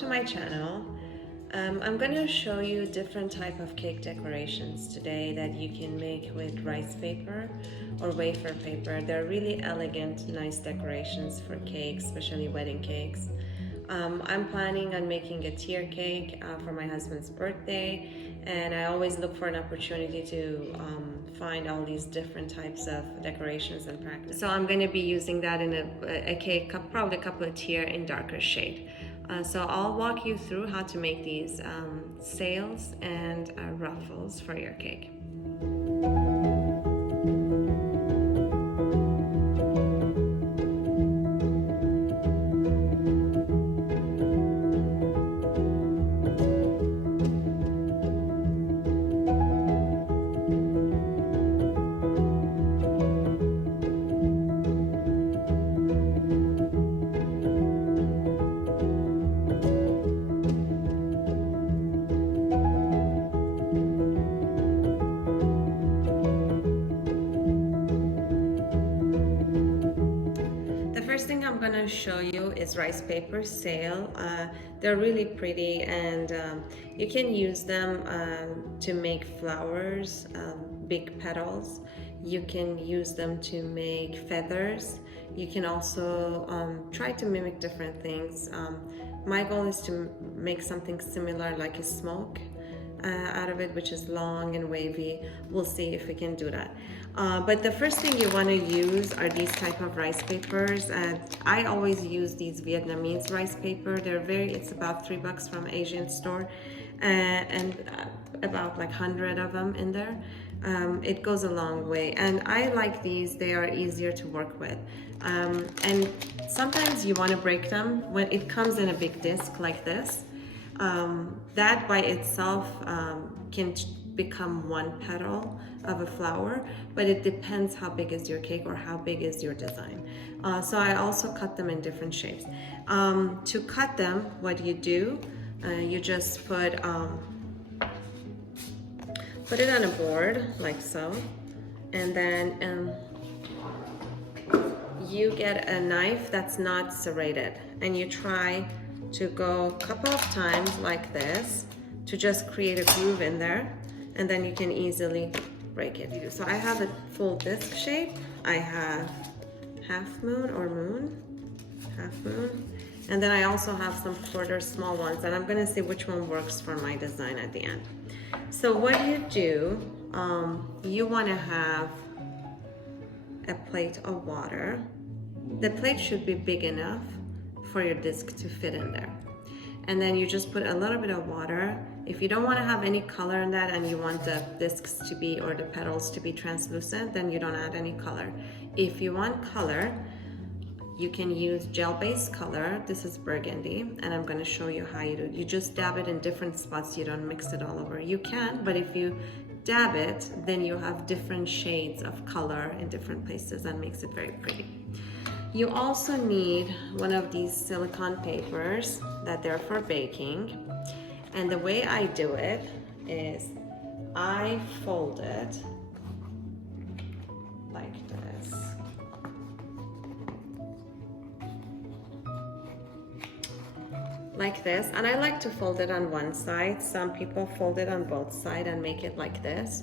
to my channel. I'm going to show you different type of cake decorations today that you can make with rice paper or wafer paper. They're really elegant, nice decorations for cakes, especially wedding cakes. I'm planning on making a tier cake for my husband's birthday, and I always look for an opportunity to find all these different types of decorations and practice. So I'm going to be using that in a cake, probably a couple of tier in darker shade. So I'll walk you through how to make these sails and ruffles for your cake. First thing I'm going to show you is rice paper sail. They're really pretty, and you can use them to make flowers, big petals. You can use them to make feathers. You can also try to mimic different things. My goal is to make something similar, like a smoke out of it, which is long and wavy. We'll see if we can do that. But the first thing you want to use are these type of rice papers. I always use these Vietnamese rice paper. It's about $3 from Asian store, and about like 100 of them in there. It goes a long way, and I like these. They are easier to work with, and sometimes you want to break them when it comes in a big disc like this. That by itself can become one petal of a flower, but it depends how big is your cake or how big is your design. So I also cut them in different shapes. To cut them, what you do, you just put it on a board like so, and then you get a knife that's not serrated, and you try to go a couple of times like this to just create a groove in there, and then you can easily break it. So I have a full disc shape, I have half moon or moon, half moon, and then I also have some quarter small ones, and I'm gonna see which one works for my design at the end. So what you do, you wanna have a plate of water. The plate should be big enough for your disc to fit in there. And then you just put a little bit of water. If you don't want to have any color in that and you want the discs to be, or the petals to be translucent, then you don't add any color. If you want color, you can use gel-based color. This is burgundy, and I'm going to show you how you do it. You just dab it in different spots. You don't mix it all over. You can, but if you dab it, then you have different shades of color in different places, and makes it very pretty. You also need one of these silicone papers that they're for baking. And the way I do it is I fold it like this. Like this, and I like to fold it on one side. Some people fold it on both sides and make it like this.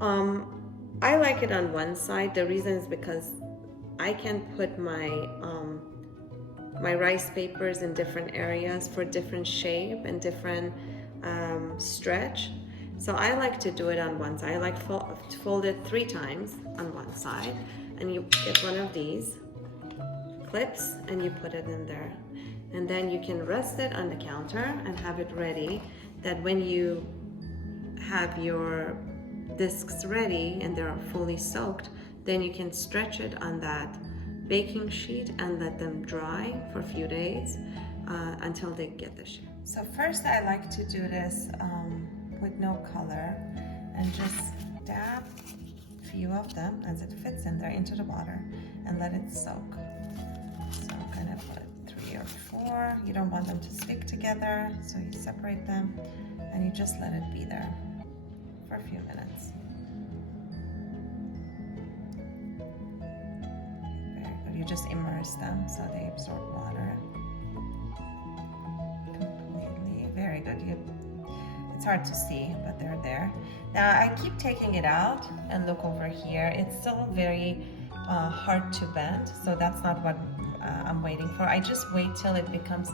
I like it on one side. The reason is because I can put my my rice papers in different areas for different shape and different stretch. So I like to do it on one side. I like to fold it 3 times on one side, and you get one of these clips and you put it in there, and then you can rest it on the counter and have it ready, that when you have your discs ready and they're fully soaked, then you can stretch it on that baking sheet and let them dry for a few days until they get the shape. So first I like to do this with no color, and just dab a few of them as it fits in there into the water and let it soak. So I'm gonna put 3 or 4. You don't want them to stick together, so you separate them and you just let it be there for a few minutes. You just immerse them so they absorb water. You can good. It's hard to see, but they're there. Now I keep taking it out and look over here. It's still very hard to bend, so that's not what I'm waiting for. I just wait till it becomes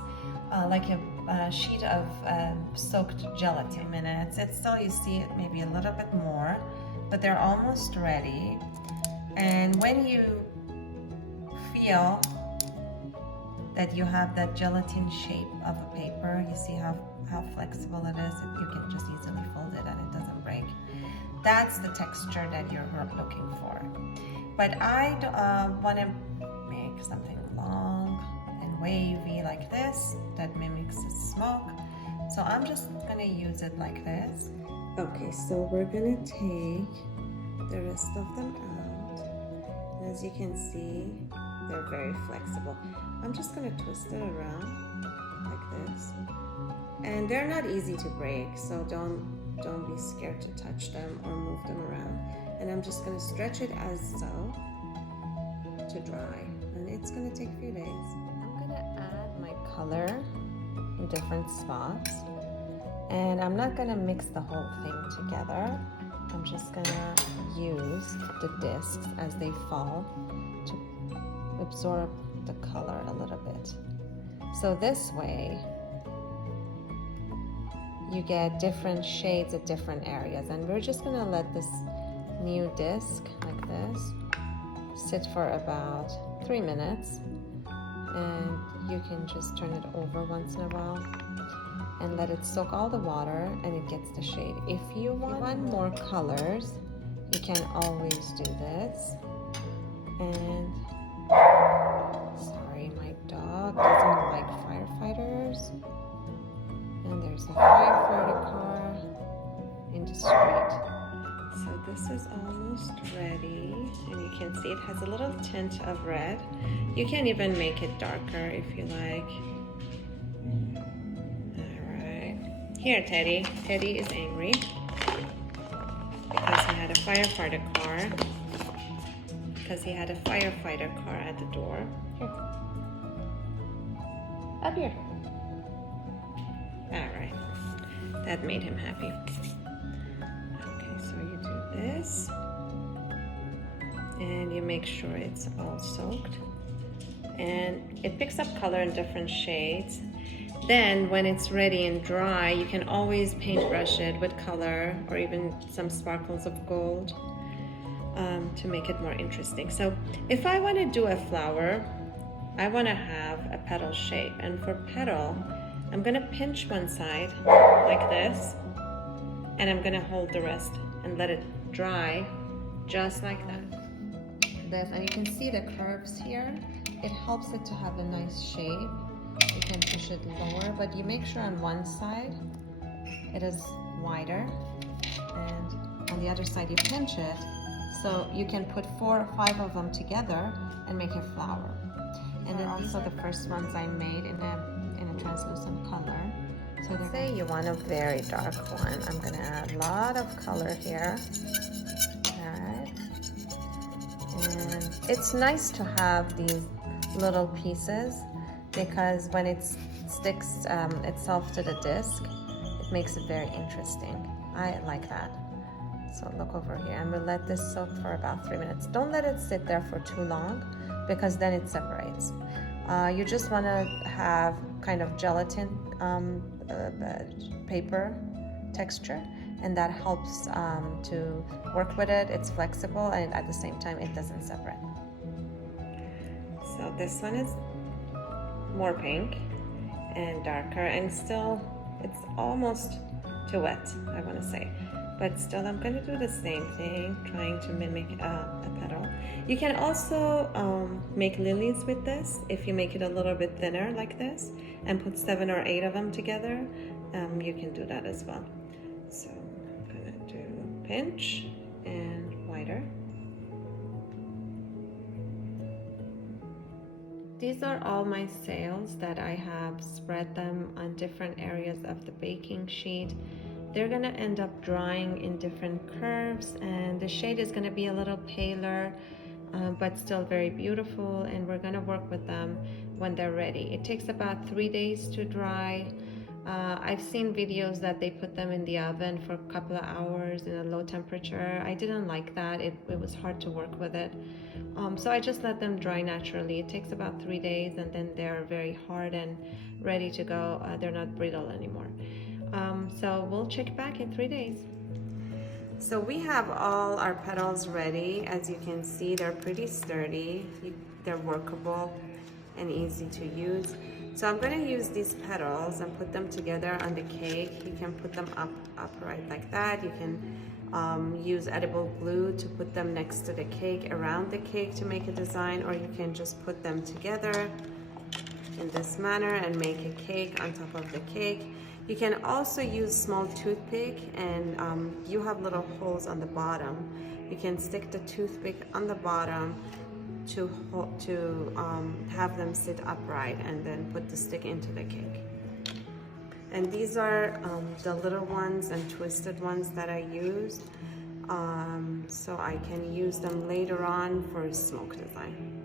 like a sheet of soaked gelatin. Minutes. It's still, you see it maybe a little bit more, but they're almost ready. And when you feel that you have that gelatin shape of a paper, you see how flexible it is. You can just easily fold it and it doesn't break. That's the texture that you're looking for. But I want to make something long and wavy like this that mimics the smoke. So I'm just gonna use it like this. Okay, so we're gonna take the rest of them out. And as you can see, they're very flexible. I'm just gonna twist it around like this. And they're not easy to break, so don't be scared to touch them or move them around. And I'm just gonna stretch it as so to dry. And it's gonna take a few days. I'm gonna add my color in different spots. And I'm not gonna mix the whole thing together. I'm just gonna use the discs as they fall to absorb the color a little bit. So this way, you get different shades at different areas. And we're just gonna let this new disc like this sit for about 3 minutes. And you can just turn it over once in a while and let it soak all the water and it gets the shade. If you want more colors, you can always do this. And sorry, my dog doesn't like firefighters. And there's a firefighter car in the street. So this is almost ready, and you can see it has a little tint of red. You can even make it darker if you like. Alright. Here, Teddy. Teddy is angry because he had a firefighter car. Because he had a firefighter car at the door. Here. Up here. Alright. That made him happy. Okay, so you do this. And you make sure it's all soaked. And it picks up color in different shades. Then when it's ready and dry, you can always paintbrush it with color or even some sparkles of gold to make it more interesting. So if I want to do a flower, I want to have a petal shape. And for petal, I'm going to pinch one side like this, and I'm going to hold the rest and let it dry just like that. And you can see the curves here. It helps it to have a nice shape. You can push it lower, but you make sure on one side it is wider, and on the other side you pinch it, so you can put 4 or 5 of them together and make a flower. And then also the first ones I made in a translucent color. So say you want a very dark one. I'm gonna add a lot of color here. Alright. And it's nice to have these little pieces because when it sticks itself to the disc, it makes it very interesting. I like that. So look over here, and we'll let this soak for about 3 minutes. Don't let it sit there for too long because then it separates. You just want to have kind of gelatin paper texture, and that helps to work with it. It's flexible, and at the same time it doesn't separate. So this one is more pink and darker, and still it's almost too wet, I want to say, but still I'm going to do the same thing, trying to mimic a petal. You can also make lilies with this if you make it a little bit thinner like this and put 7 or 8 of them together. You can do that as well. So I'm going to do pinch and wider. These are all my sails that I have spread them on different areas of the baking sheet. They're gonna end up drying in different curves, and the shade is gonna be a little paler, but still very beautiful, and we're gonna work with them when they're ready. It takes about 3 days to dry. I've seen videos that they put them in the oven for a couple of hours in a low temperature. I didn't like that. It was hard to work with it. So I just let them dry naturally. It takes about 3 days, and then they're very hard and ready to go. They're not brittle anymore. So we'll check back in 3 days. So we have all our petals ready. As you can see, they're pretty sturdy. They're workable and easy to use. So I'm going to use these petals and put them together on the cake. You can put them upright like that. You can use edible glue to put them next to the cake, around the cake to make a design, or you can just put them together in this manner and make a cake on top of the cake. You can also use small toothpick, and you have little holes on the bottom. You can stick the toothpick on the bottom to have them sit upright, and then put the stick into the cake. And these are the little ones and twisted ones that I used, so I can use them later on for a smoke design.